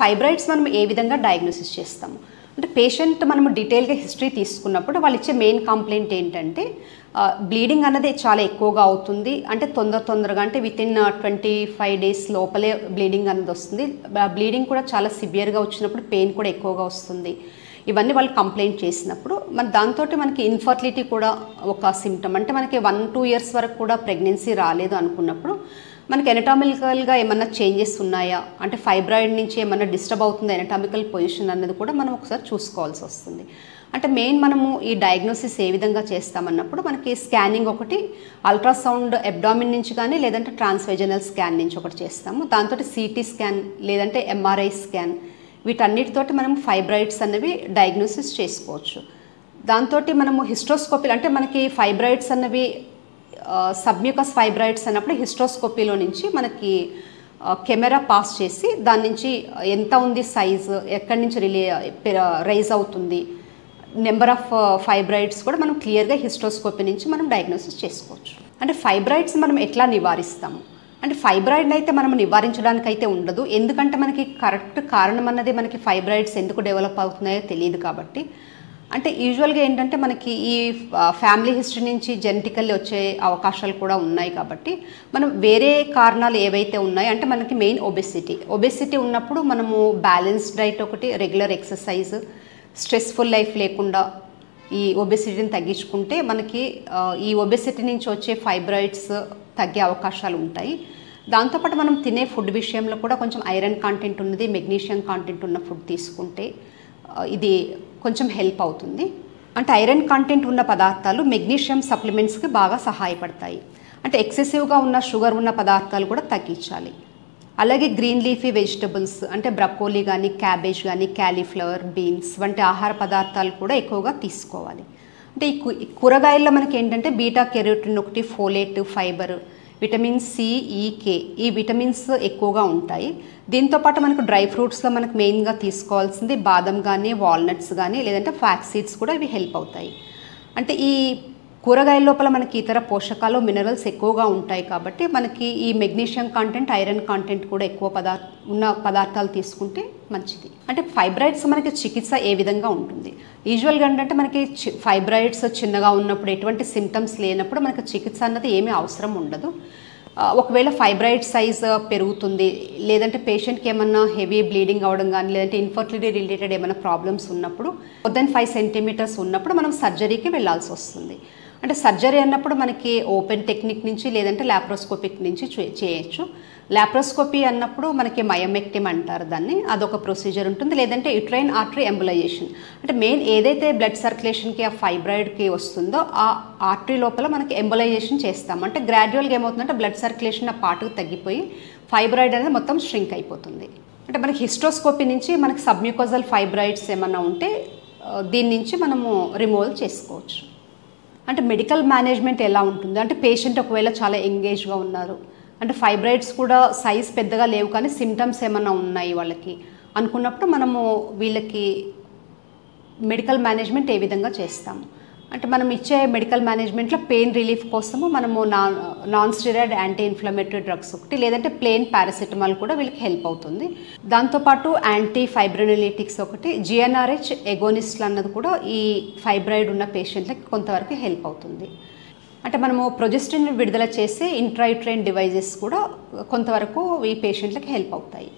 Fibroids మనం ఏ విధంగా diagnosis చేస్తాము అంటే పేషెంట్ మనము డీటెయిల్గా హిస్టరీ తీసుకున్నప్పుడు వాళ్ళు ఇచ్చే మెయిన్ కంప్లైంట్ ఏంటంటే బ్లీడింగ్ అన్నది చాలా ఎక్కువగా అవుతుంది, అంటే తొందరగా అంటే వితిన్ 25 days లోపలే బ్లీడింగ్ అనేది వస్తుంది, బ్లీడింగ్ కూడా చాలా సివియర్గా వచ్చినప్పుడు పెయిన్ కూడా ఎక్కువగా వస్తుంది. ఇవన్నీ వాళ్ళు కంప్లైంట్ చేసినప్పుడు దాంతో మనకి ఇన్ఫర్టిలిటీ కూడా ఒక సిమ్టమ్, అంటే మనకి 1-2 years వరకు కూడా ప్రెగ్నెన్సీ రాలేదు అనుకున్నప్పుడు మనకి ఎనటామికల్గా ఏమన్నా చేంజెస్ ఉన్నాయా, అంటే ఫైబ్రాయిడ్ నుంచి ఏమన్నా డిస్టర్బ్ అవుతుందా ఎనటామికల్ పొజిషన్ అన్నది కూడా మనం ఒకసారి చూసుకోవాల్సి వస్తుంది. అంటే మెయిన్ మనము ఈ డయాగ్నోసిస్ ఏ విధంగా చేస్తామన్నప్పుడు మనకి స్కానింగ్ ఒకటి, అల్ట్రాసౌండ్ అబ్డామిన్ నుంచి కానీ లేదంటే ట్రాన్స్వెజనల్ స్కాన్ నుంచి ఒకటి చేస్తాము. దాంతో సిటీ స్కాన్ లేదంటే ఎంఆర్ఐ స్కాన్ వీటన్నిటితోటి మనం ఫైబ్రాయిడ్స్ అనేవి డయాగ్నోసిస్ చేసుకోవచ్చు. దాంతో మనము హిస్ట్రోస్కోపీ అంటే మనకి ఫైబ్రాయిడ్స్ అన్నవి సబ్మ్యూకస్ ఫైబ్రాయిడ్స్ అన్నప్పుడు హిస్ట్రోస్కోపీలో నుంచి మనకి కెమెరా పాస్ చేసి దాని నుంచి ఎంత ఉంది సైజు, ఎక్కడి నుంచి రైజ్ అవుతుంది, నెంబర్ ఆఫ్ ఫైబ్రాయిడ్స్ కూడా మనం క్లియర్గా హిస్ట్రోస్కోపీ నుంచి మనం డయాగ్నోసిస్ చేసుకోవచ్చు. అంటే ఫైబ్రాయిడ్స్ మనం ఎట్లా నివారిస్తాము అంటే ఫైబ్రాయిడ్ని అయితే మనం నివారించడానికి అయితే ఉండదు, ఎందుకంటే మనకి కరెక్ట్ కారణం అన్నది మనకి ఫైబ్రాయిడ్స్ ఎందుకు డెవలప్ అవుతున్నాయో తెలియదు కాబట్టి. అంటే యూజువల్గా ఏంటంటే మనకి ఈ ఫ్యామిలీ హిస్టరీ నుంచి జెనెటికల్లీ వచ్చే అవకాశాలు కూడా ఉన్నాయి కాబట్టి మనం వేరే కారణాలు ఏవైతే ఉన్నాయో అంటే మనకి మెయిన్ ఒబెసిటీ ఉన్నప్పుడు మనము బ్యాలెన్స్డ్ డైట్ ఒకటి, రెగ్యులర్ ఎక్సర్సైజ్, స్ట్రెస్ఫుల్ లైఫ్ లేకుండా ఈ ఒబెసిటీని తగ్గించుకుంటే మనకి ఈ ఒబెసిటీ నుంచి వచ్చే ఫైబ్రాయిడ్స్ తగ్గే అవకాశాలు ఉంటాయి. దాంతోపాటు మనం తినే ఫుడ్ విషయంలో కూడా కొంచెం ఐరన్ కంటెంట్ ఉన్నది, మెగ్నీషియం కంటెంట్ ఉన్న ఫుడ్ తీసుకుంటే ఇది కొంచెం హెల్ప్ అవుతుంది. అంటే ఐరన్ కంటెంట్ ఉన్న పదార్థాలు మెగ్నీషియం సప్లిమెంట్స్కి బాగా సహాయపడతాయి. అంటే ఎక్సెసివ్గా ఉన్న షుగర్ ఉన్న పదార్థాలు కూడా తగ్గించాలి. అలాగే గ్రీన్ లీఫీ వెజిటబుల్స్ అంటే బ్రకోలీ కానీ, క్యాబేజ్ కానీ, క్యాలీఫ్లవర్, బీన్స్ వంటి ఆహార పదార్థాలు కూడా ఎక్కువగా తీసుకోవాలి. అంటే ఈ కూరగాయల్లో మనకి ఏంటంటే బీటా కెరోటిన్ ఒకటి, ఫోలేట్, ఫైబర్, విటమిన్ సి, ఈ, కే ఈ విటమిన్స్ ఎక్కువగా ఉంటాయి. దీంతోపాటు మనకు డ్రై ఫ్రూట్స్లో మనకు మెయిన్గా తీసుకోవాల్సింది బాదం కానీ, వాల్నట్స్ కానీ లేదంటే ఫ్లాక్స్ సీడ్స్ కూడా ఇవి హెల్ప్ అవుతాయి. అంటే ఈ కూరగాయల లోపల మనకి ఇతర పోషకాలు, మినరల్స్ ఎక్కువగా ఉంటాయి కాబట్టి మనకి ఈ మెగ్నీషియం కంటెంట్, ఐరన్ కంటెంట్ కూడా ఎక్కువ ఉన్న పదార్థాలు తీసుకుంటే మంచిది. అంటే ఫైబ్రాయిడ్స్ మనకి చికిత్స ఏ విధంగా ఉంటుంది? యూజువల్గా ఏంటంటే మనకి ఫైబ్రాయిడ్స్ చిన్నగా ఉన్నప్పుడు ఎటువంటి సిమ్టమ్స్ లేనప్పుడు మనకి చికిత్స అన్నది ఏమీ అవసరం ఉండదు. ఒకవేళ ఫైబ్రాయిడ్ సైజ్ పెరుగుతుంది లేదంటే పేషెంట్కి ఏమన్నా హెవీ బ్లీడింగ్ అవ్వడం కానీ లేదంటే ఇన్ఫర్టిలిటీ రిలేటెడ్ ఏమైనా ప్రాబ్లమ్స్ ఉన్నప్పుడు more than 5 centimeters ఉన్నప్పుడు మనం సర్జరీకి వెళ్ళాల్సి వస్తుంది. అంటే సర్జరీ అన్నప్పుడు మనకి ఓపెన్ టెక్నిక్ నుంచి లేదంటే లాప్రోస్కోపిక్ నుంచి చేయొచ్చు. లాప్రోస్కోపీ అన్నప్పుడు మనకి మయోమెక్టమీ అంటారు దాన్ని, అదొక ప్రొసీజర్ ఉంటుంది. లేదంటే యుట్రైన్ ఆర్టరీ ఎంబులైజేషన్ అంటే మెయిన్ ఏదైతే బ్లడ్ సర్క్యులేషన్కి ఆ ఫైబ్రాయిడ్కి వస్తుందో ఆ ఆర్టరీ లోపల మనకి ఎంబులైజేషన్ చేస్తాం. అంటే గ్రాడ్యువల్గా ఏమవుతుందంటే బ్లడ్ సర్క్యులేషన్ ఆ పార్ట్కి తగ్గిపోయి ఫైబ్రాయిడ్ అనేది మొత్తం ష్రింక్ అయిపోతుంది. అంటే మనకి హిస్ట్రోస్కోపీ నుంచి మనకి సబ్మ్యూకోజల్ ఫైబ్రాయిడ్స్ ఏమన్నా ఉంటే దీని నుంచి మనము రిమూవల్ చేసుకోవచ్చు. అంటే మెడికల్ మేనేజ్మెంట్ ఎలా ఉంటుంది అంటే పేషెంట్ ఒకవేళ చాలా ఎంగేజ్గా ఉన్నారు, అంటే ఫైబ్రాయిడ్స్ కూడా సైజ్ పెద్దగా లేవు కానీ సిమ్టమ్స్ ఏమన్నా ఉన్నాయి వాళ్ళకి అనుకున్నప్పుడు మనము వీళ్ళకి మెడికల్ మేనేజ్మెంట్ ఏ విధంగా చేస్తాము అంటే మనం ఇచ్చే మెడికల్ మేనేజ్మెంట్లో పెయిన్ రిలీఫ్ కోసము మనము non steroid anti inflammatory drugs ఒకటి లేదంటే ప్లెయిన్ పారాసిటమాల్ కూడా వీళ్ళకి హెల్ప్ అవుతుంది. దాంతోపాటు యాంటీ ఫైబ్రినోలిటిక్స్ ఒకటి, జిఎన్ఆర్హెచ్ ఎగోనిస్ట్లు అన్నది కూడా ఈ ఫైబ్రాయిడ్ ఉన్న పేషెంట్లకి కొంతవరకు హెల్ప్ అవుతుంది. అంటే మనము ప్రొజెస్టిన్ విడుదల చేసే ఇంట్రాయుట్రైన్ డివైజెస్ కూడా కొంతవరకు ఈ పేషెంట్లకి హెల్ప్ అవుతాయి.